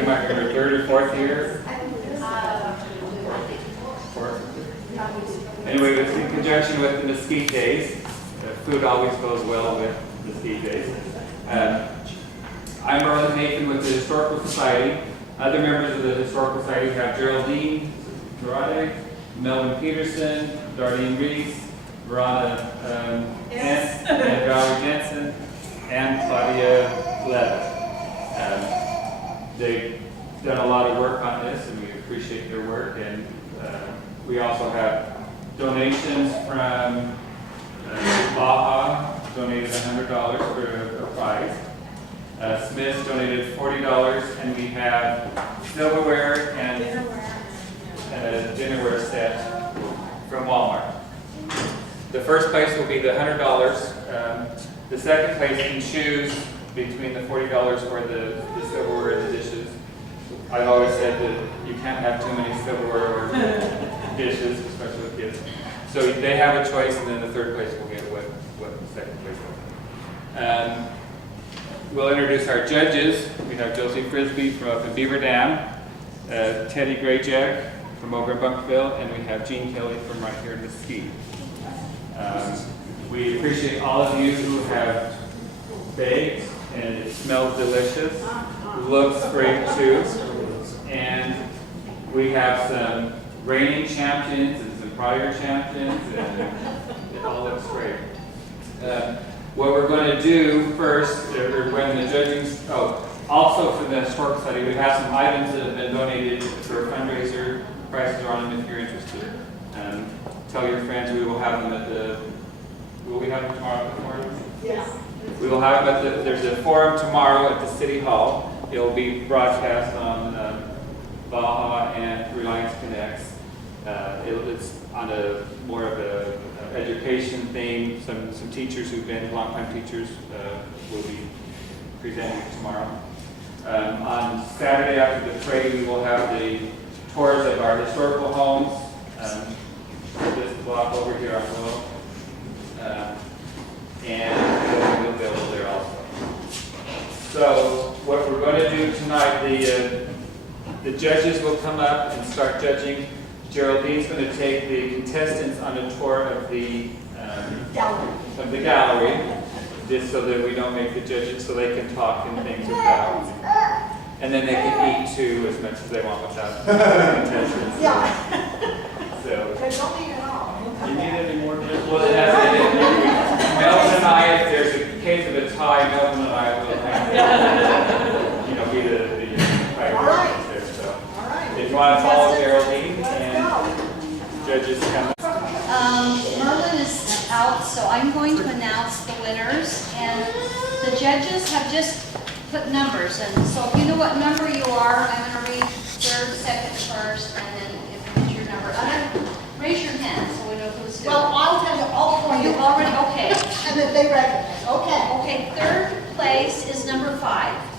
you might remember, third or fourth year. Fourth. Anyway, it's in conjunction with the Mesquite Days. Food always goes well with Mesquite Days. I'm Merlin Nathan with the Historical Society. Other members of the Historical Society have Geraldine Dorade, Melvin Peterson, Darlene Reese, Verona and Valerie Jensen, and Claudia Levitt. They've done a lot of work on this, and we appreciate their work. And we also have donations from Baja, donated $100 for a prize. Smith's donated $40, and we have silverware and a dinnerware set from Walmart. The first place will be the $100. The second place can choose between the $40 or the silverware and the dishes. I've always said that you can't have too many silverware or dishes, especially with kids. So they have a choice, and then the third place will get what the second place will. We'll introduce our judges. We have Josie Frisbee from up in Beaver Dam, Teddy Grayjack from over in Bunkerville, and we have Gene Kelly from right here in Mesquite. We appreciate all of you who have baked, and it smells delicious, looks great too. And we have some reigning champions and some prior champions, and it all looks great. What we're going to do first, or when the judging, also for the Historical Society, we have some items that have been donated for a fundraiser. Prices are on them if you're interested. Tell your friends. We will have them at will we have them tomorrow at the forum? Yes. We will have them at there's a forum tomorrow at the City Hall. It will be broadcast on Baja and Reliance Connects. It's on a more of a education theme. Some teachers who've been longtime teachers will be presenting tomorrow. On Saturday after the parade, we will have the tours of our historical homes. This block over here on Willow. And we'll be available there also. So what we're going to do tonight, the judges will come up and start judging. Geraldine's going to take the contestants on a tour of the gallery, just so that we don't make the judges so they can talk and things without. And then they can eat too as much as they want without contestants. Yeah. So. But don't eat it all. You need any more judges? Well, it has Melvin and I, if there's a case of a tie, Melvin and I will be the tiebreakers there. So, All right. if you want to follow Geraldine and judges come. Merlin is out, so I'm going to announce the winners. And the judges have just put numbers. And so if you know what number you are, I'm going to read third, second, first, and then if it's your number. Raise your hand so we know who's doing. Well, I'll tell you all for You you. already, okay. And that they recognize. Okay. Okay, third place is number 5.